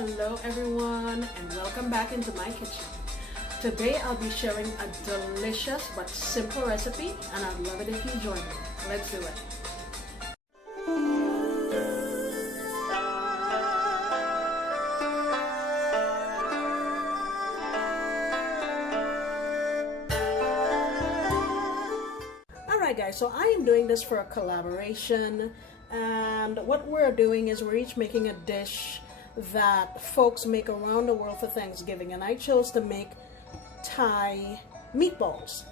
Hello everyone and welcome back into my kitchen. Today I'll be sharing a delicious but simple recipe and I'd love it if you join me. Let's do it. Alright guys, so I am doing this for a collaboration, and what we're doing is we're each making a dish that folks make around the world for Thanksgiving, and I chose to make Thai meatballs.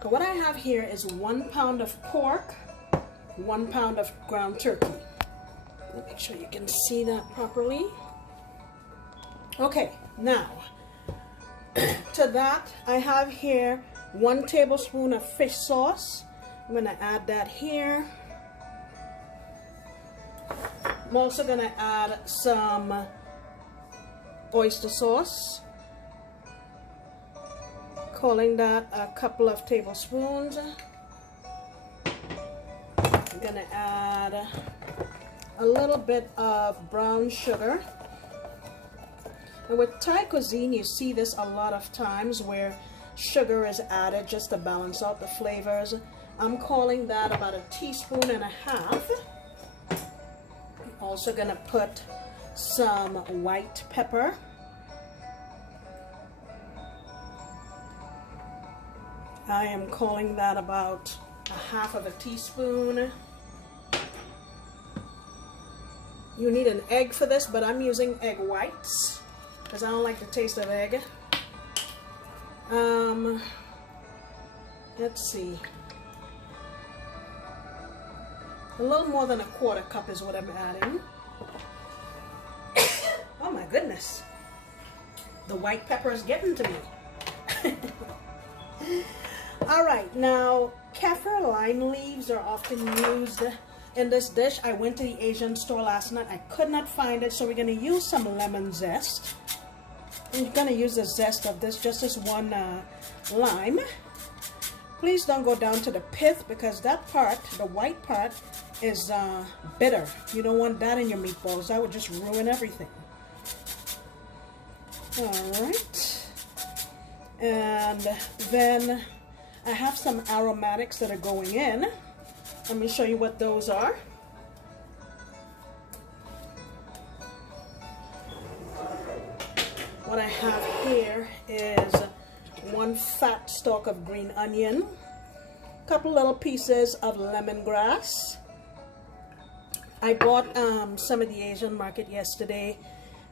So what I have here is 1 pound of pork, 1 pound of ground turkey. Make sure you can see that properly. Okay, now to that I have here 1 tablespoon of fish sauce. I'm going to add that here. I'm also going to add some oyster sauce, calling that a couple of tablespoons. I'm going to add a little bit of brown sugar. And with Thai cuisine, you see this a lot of times where sugar is added just to balance out the flavors. I'm calling that about 1.5 teaspoons. I'm also going to put some white pepper. I am calling that about 1/2 teaspoon. You need an egg for this, but I'm using egg whites because I don't like the taste of egg. Let's see. A little more than 1/4 cup is what I'm adding. Oh my goodness. The white pepper is getting to me. Alright, now kaffir lime leaves are often used in this dish. I went to the Asian store last night. I could not find it, so we're going to use some lemon zest. I'm going to use the zest of this, just this one lime. Please don't go down to the pith because that part, the white part, is bitter. You don't want that in your meatballs. That would just ruin everything. Alright. And then I have some aromatics that are going in. Let me show you what those are. What I have here is 1 fat stalk of green onion, a couple little pieces of lemongrass. I bought some at the Asian market yesterday,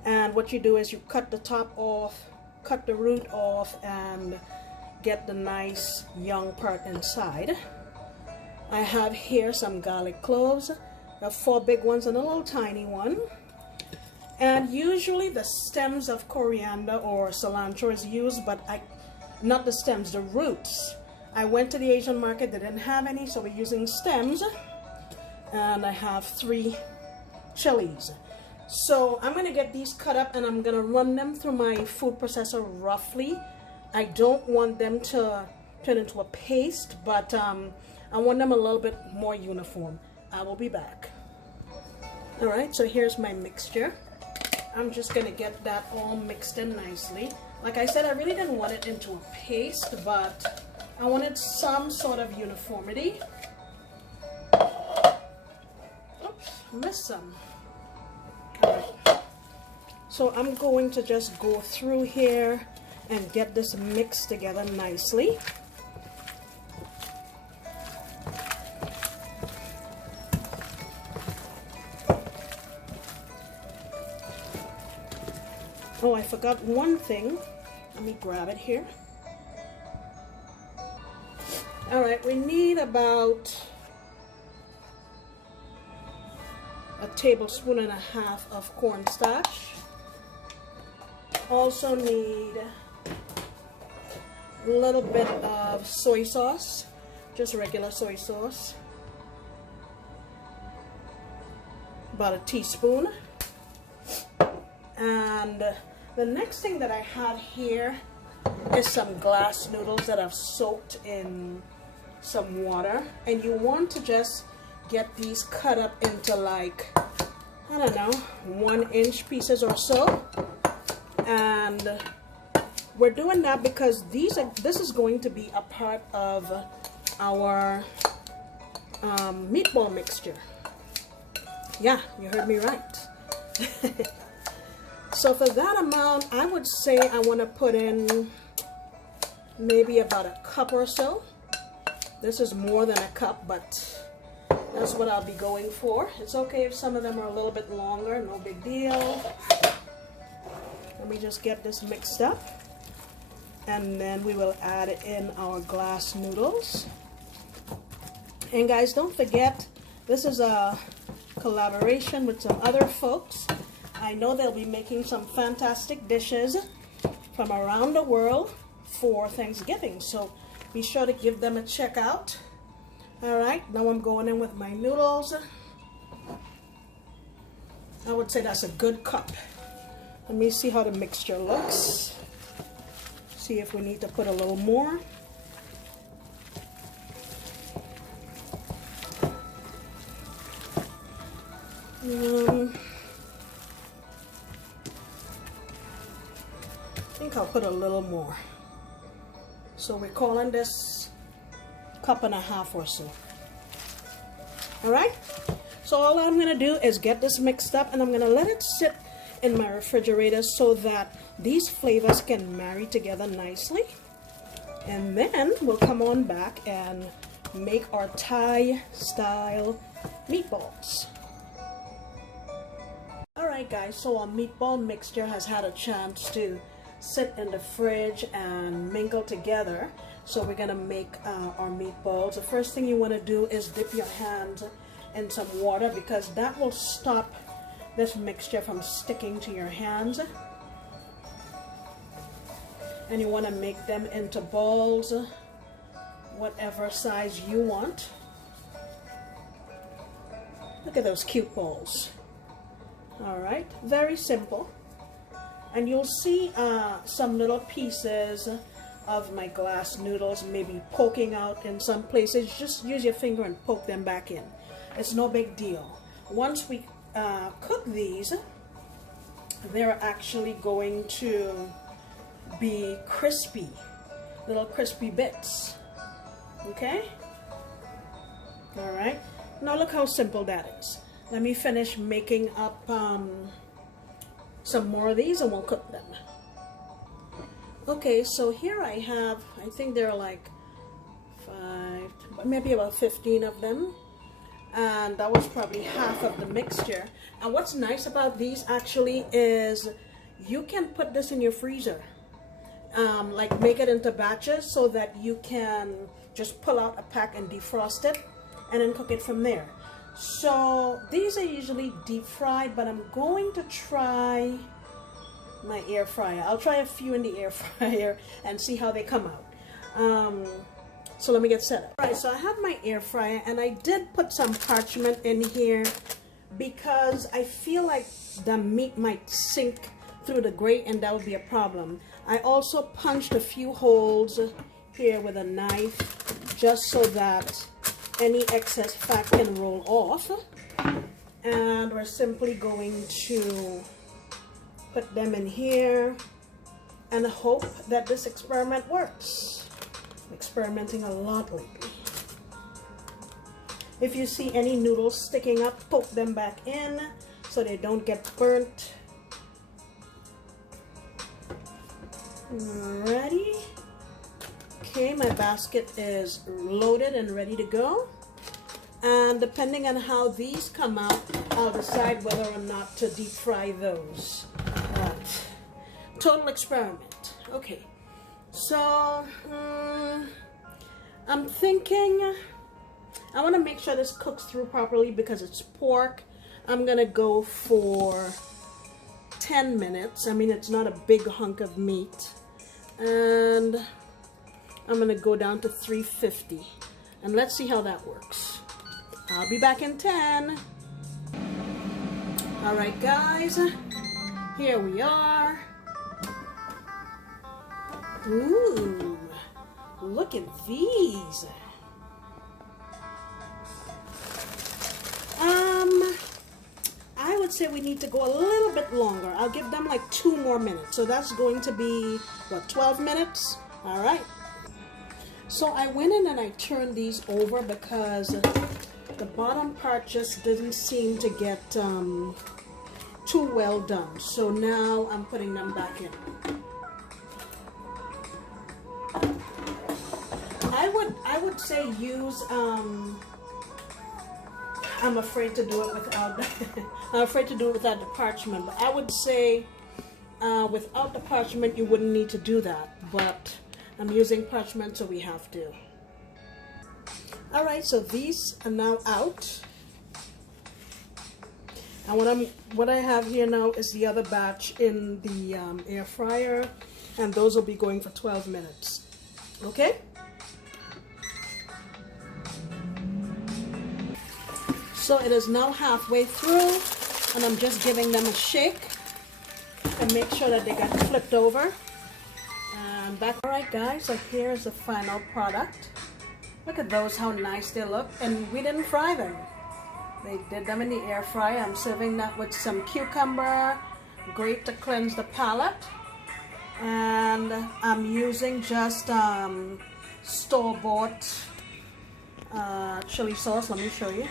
and what you do is you cut the top off, cut the root off, and get the nice young part inside. I have here some garlic cloves. I have 4 big ones and a little tiny one. And usually the stems of coriander or cilantro is used, but not the stems, the roots. I went to the Asian market, they didn't have any, so we're using stems. And I have 3 chilies. So I'm going to get these cut up and I'm going to run them through my food processor roughly. I don't want them to turn into a paste, but I want them a little bit more uniform. I will be back. Alright, so here's my mixture. I'm just going to get that all mixed in nicely. Like I said, I really didn't want it into a paste, but I wanted some sort of uniformity. Oops, missed some. Alright. So I'm going to just go through here and get this mixed together nicely. Oh, I forgot one thing. Let me grab it here. Alright, we need about 1.5 tablespoons of cornstarch. Also need a little bit of soy sauce, just regular soy sauce. About 1 teaspoon. And the next thing that I have here is some glass noodles that I've soaked in some water, and you want to just get these cut up into like I don't know, 1-inch pieces or so. And we're doing that because this is going to be a part of our meatball mixture. Yeah, you heard me right. So for that amount, I would say I want to put in maybe about a cup or so. This is more than a cup, but that's what I'll be going for. It's okay if some of them are a little bit longer, no big deal. Let me just get this mixed up, and then we will add in our glass noodles. And guys, don't forget, this is a collaboration with some other folks. I know they'll be making some fantastic dishes from around the world for Thanksgiving, so be sure to give them a check out. All right, now I'm going in with my noodles. I would say that's a good cup. Let me see how the mixture looks. See if we need to put a little more. I think I'll put a little more. So we're calling this 1.5 cups or so. All right, so all I'm gonna do is get this mixed up, and I'm gonna let it sit in my refrigerator so that these flavors can marry together nicely, and then we'll come on back and make our Thai style meatballs. All right guys, so our meatball mixture has had a chance to sit in the fridge and mingle together. So we're gonna make our meatballs. The first thing you want to do is dip your hands in some water, because that will stop this mixture from sticking to your hands. And you want to make them into balls, whatever size you want. Look at those cute balls. All right, very simple. And you'll see some little pieces of my glass noodles maybe poking out in some places. Just use your finger and poke them back in. It's no big deal. Once we cook these, they're actually going to be crispy, little crispy bits. Okay? All right. Now look how simple that is. Let me finish making up some more of these and we'll cook them. Okay, so here I have, I think there are like 5, maybe about 15 of them. And that was probably half of the mixture. And what's nice about these actually is you can put this in your freezer. Like make it into batches so that you can just pull out a pack and defrost it and then cook it from there. So these are usually deep fried, but I'm going to try my air fryer. I'll try a few in the air fryer and see how they come out. So let me get set up. All right, so I have my air fryer, and I did put some parchment in here because I feel like the meat might sink through the grate and that would be a problem. I also punched a few holes here with a knife just so that any excess fat can roll off. And we're simply going to put them in here and hope that this experiment works. I'm experimenting a lot lately. If you see any noodles sticking up, poke them back in so they don't get burnt. Alrighty. Okay, my basket is loaded and ready to go. And depending on how these come out, I'll decide whether or not to deep fry those. But total experiment. Okay. So, I'm thinking, I want to make sure this cooks through properly because it's pork. I'm going to go for 10 minutes. I mean, it's not a big hunk of meat. And I'm going to go down to 350. And let's see how that works. I'll be back in 10. All right, guys. Here we are. Ooh, look at these. I would say we need to go a little bit longer. I'll give them like 2 more minutes. So that's going to be, what, 12 minutes? All right. So I went in and I turned these over because the bottom part just didn't seem to get too well done. So now I'm putting them back in. I would say use I'm afraid to do it without I'm afraid to do it without the parchment, but I would say without the parchment you wouldn't need to do that, but I'm using parchment, so we have to. Alright, so these are now out, and what I have here now is the other batch in the air fryer, and those will be going for 12 minutes. Okay? So it is now halfway through, and I'm just giving them a shake and make sure that they got flipped over. And back. Alright guys, so here's the final product. Look at those, how nice they look. And we didn't fry them. They did them in the air fryer. I'm serving that with some cucumber, great to cleanse the palate. And I'm using just store-bought chili sauce. Let me show you.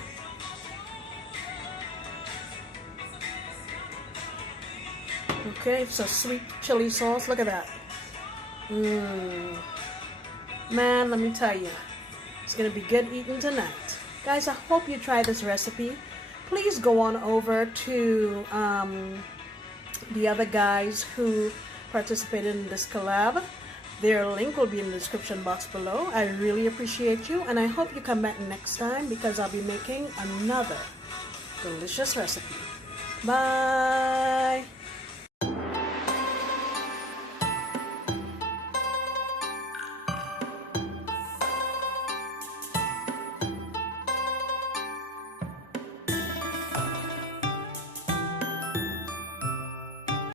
Okay, it's a sweet chili sauce. Look at that. Man, let me tell you, it's gonna be good eating tonight. Guys, I hope you try this recipe. Please go on over to the other guys who participated in this collab. Their link will be in the description box below. I really appreciate you, and I hope you come back next time because I'll be making another delicious recipe. Bye!